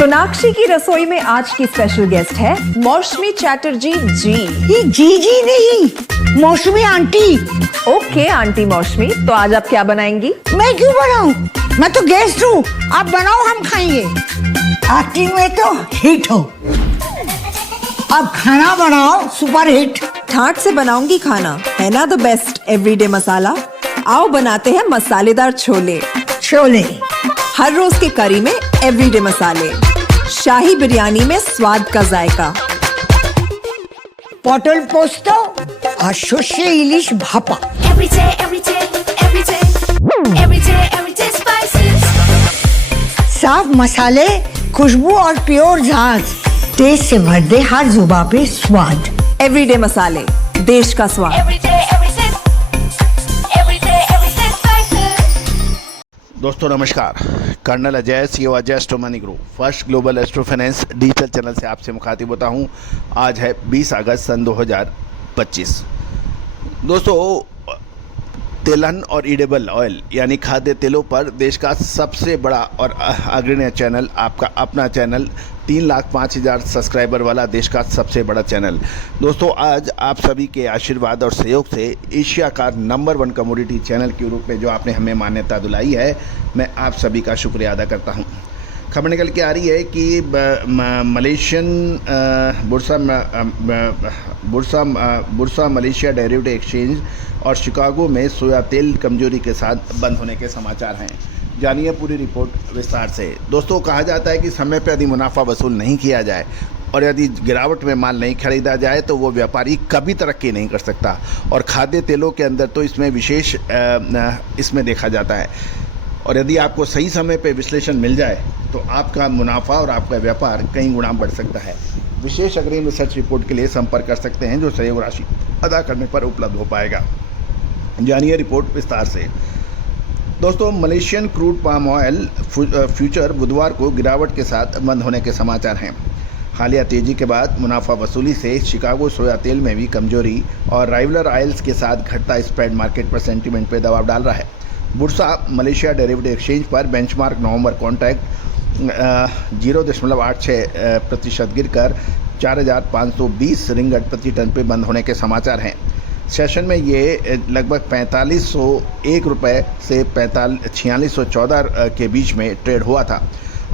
सोनाक्षी की रसोई में आज की स्पेशल गेस्ट है मौसमी चैटर्जी जी। ये जी नहीं, मौसमी आंटी। ओके आंटी मौसमी, तो आज आप क्या बनाएंगी? मैं क्यों बनाऊं? मैं तो गेस्ट हूँ, आप बनाओ हम खाएंगे। एक्टिंग में तो हिट हो, अब खाना बनाओ सुपर हिट। ठाट से बनाऊंगी खाना, है ना द बेस्ट एवरीडे मसाला। आओ बनाते हैं मसालेदार छोले। छोले हर रोज के करी में एवरीडे मसाले, शाही बिरयानी में स्वाद का जायका। পটল পোস্ত আর সর্ষে ইলিশ ভাপা। साफ मसाले, खुशबू और प्योर झांझ, टेस्ट से भर दे हर जुबान पे स्वाद। एवरीडे मसाले, देश का स्वाद। दोस्तों नमस्कार, colonel Ajay CEO Ajay astro money group first global astro finance digital channel से आपसे मुखातिब होता हूं। आज है 20 अगस्त सन 2025। दोस्तों, तिलहन और ईडेबल ऑयल यानी खाद्य तेलों पर देश का सबसे बड़ा और अग्रणी चैनल, आपका अपना चैनल, 3,05,000 सब्सक्राइबर वाला देश का सबसे बड़ा चैनल। दोस्तों, आज आप सभी के आशीर्वाद और सहयोग से एशिया का नंबर 1 कमोडिटी चैनल के रूप में जो आपने हमें मान्यता दिलाई है, मैं आप सभी का शुक्रिया अदा करता हूं। खबर निकल के आ रही है कि Malaysian Bursa Malaysia derivative exchange और शिकागो में सोया तेल कमजोरी के साथ बंद होने के समाचार हैं। जानिए पूरी रिपोर्ट विस्तार से। दोस्तों, कहा जाता है कि समय पर यदि मुनाफा वसूल नहीं किया जाए और यदि गिरावट में माल नहीं खरीदा जाए तो वो व्यापारी कभी तरक्की नहीं कर सकता, और खाद्य तेलों के अंदर तो इसमें विशेष इसमें देखा जाता है। और यदि आपको सही समय पर विश्लेषण मिल जाए तो आपका मुनाफा और आपका व्यापार कई गुना बढ़ सकता है। विशेष अग्रिम रिसर्च रिपोर्ट के लिए संपर्क कर सकते हैं, जो सहयोग राशि अदा करने पर उपलब्ध हो पाएगा। जानिए रिपोर्ट विस्तार से। दोस्तों, Malaysian crude palm oil future बुधवार को गिरावट के साथ बंद होने के समाचार हैं। हालिया तेजी के बाद मुनाफा वसूली से शिकागो सोया तेल में भी कमजोरी और राइवलर ऑयल्स के साथ घटता स्प्रेड मार्केट पर सेंटीमेंट पर दबाव डाल रहा है। बुर्सा मलेशिया डेरिवेटिव एक्सचेंज पर बेंचमार्क नवंबर कॉन्ट्रैक्ट 0.86% गिरकर 4,520 रिंगट प्रति टन पे बंद होने के समाचार हैं। सेशन में ये लगभग 4,501 रुपये से 4,614 के बीच में ट्रेड हुआ था।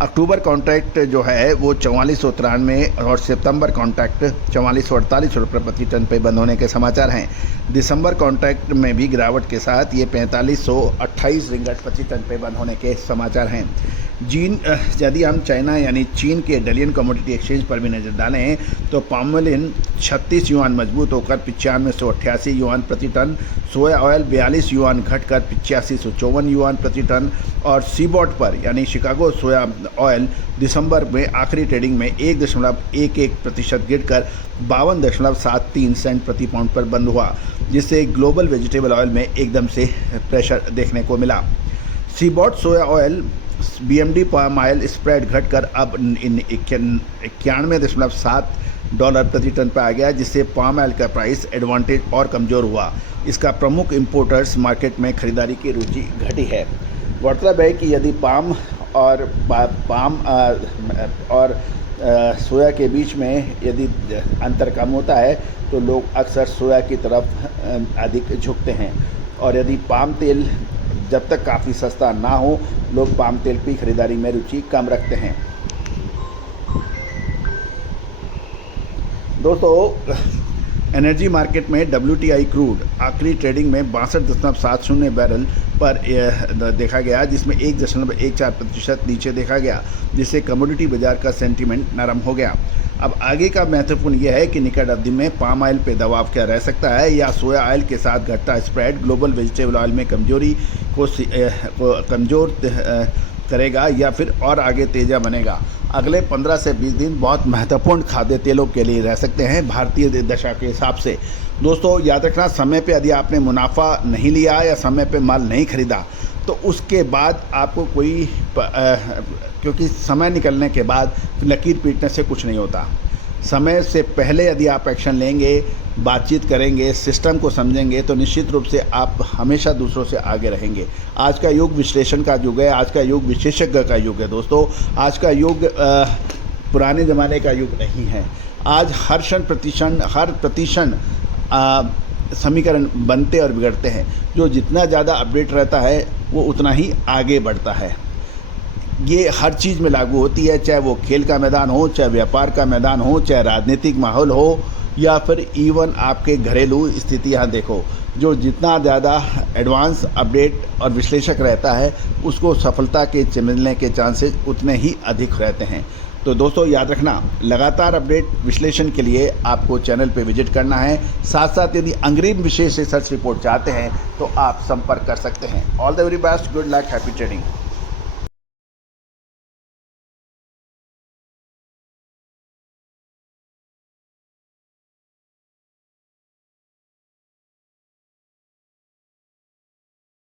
अक्टूबर कॉन्ट्रैक्ट जो है वो 4,493 और सितंबर कॉन्ट्रैक्ट 4,448 रुपये प्रति टन पे बंद होने के समाचार हैं। दिसंबर कॉन्ट्रैक्ट में भी गिरावट के साथ ये 4,528 रिंगट प्रति टन पे बंद होने के समाचार हैं। यदि हम चाइना यानी चीन के डलियन कमोडिटी एक्सचेंज पर भी नज़र डालें तो पामोलिन 36 युआन मजबूत होकर 9588 युआन प्रति टन, सोया ऑयल 42 युआन घटकर 8554 युआन प्रति टन, और सीबॉट पर यानी शिकागो सोया ऑयल दिसंबर में आखिरी ट्रेडिंग में 1.11% गिरकर 52.73 सेंट प्रति पाउंड पर बंद हुआ, जिससे ग्लोबल वेजिटेबल ऑयल में एकदम से प्रेशर देखने को मिला। CBOT soya oil BMD palm oil spread घटकर अब 91.7 प्रति टन पर आ गया, जिससे पाम ऑयल का प्राइस एडवांटेज और कमज़ोर हुआ। इसका प्रमुख इंपोर्टर्स मार्केट में खरीदारी की रुचि घटी है। गौरतलब है कि यदि पाम और सोया के बीच में यदि अंतर कम होता है तो लोग अक्सर सोया की तरफ अधिक झुकते हैं, और यदि पाम तेल जब तक काफ़ी सस्ता ना हो, लोग पाम तेल की खरीदारी में रुचि कम रखते हैं। दोस्तों, एनर्जी मार्केट में WTI क्रूड आखिरी ट्रेडिंग में 62.70 बैरल पर देखा गया, जिसमें 1.14% नीचे देखा गया, जिससे कमोडिटी बाजार का सेंटीमेंट नरम हो गया। अब आगे का महत्वपूर्ण यह है कि निकट अवधि में पाम ऑयल पे दबाव क्या रह सकता है, या सोया ऑयल के साथ घटता स्प्रेड ग्लोबल वेजिटेबल ऑयल में कमजोरी को कमज़ोर करेगा या फिर और आगे तेज़ा बनेगा। अगले 15 से 20 दिन बहुत महत्वपूर्ण खाद्य तेलों के लिए रह सकते हैं भारतीय दशा के हिसाब से। दोस्तों, याद रखना, समय पे यदि आपने मुनाफा नहीं लिया या समय पे माल नहीं खरीदा तो उसके बाद आपको क्योंकि समय निकलने के बाद लकीर पीटने से कुछ नहीं होता। समय से पहले यदि आप एक्शन लेंगे, बातचीत करेंगे, सिस्टम को समझेंगे, तो निश्चित रूप से आप हमेशा दूसरों से आगे रहेंगे। आज का युग विश्लेषण का युग है, आज का युग विशेषज्ञ का युग है दोस्तों। आज का युग पुराने ज़माने का युग नहीं है। आज हर प्रतिक्षण समीकरण बनते और बिगड़ते हैं। जो जितना ज़्यादा अपडेट रहता है वो उतना ही आगे बढ़ता है। ये हर चीज़ में लागू होती है, चाहे वो खेल का मैदान हो, चाहे व्यापार का मैदान हो, चाहे राजनीतिक माहौल हो, या फिर इवन आपके घरेलू स्थिति। यहाँ देखो, जो जितना ज़्यादा एडवांस अपडेट और विश्लेषक रहता है उसको सफलता के मिलने के चांसेस उतने ही अधिक रहते हैं। तो दोस्तों याद रखना, लगातार अपडेट विश्लेषण के लिए आपको चैनल पे विजिट करना है। साथ साथ यदि अग्रिम विशेष रिसर्च रिपोर्ट चाहते हैं तो आप संपर्क कर सकते हैं। All the very best, good luck, happy trading.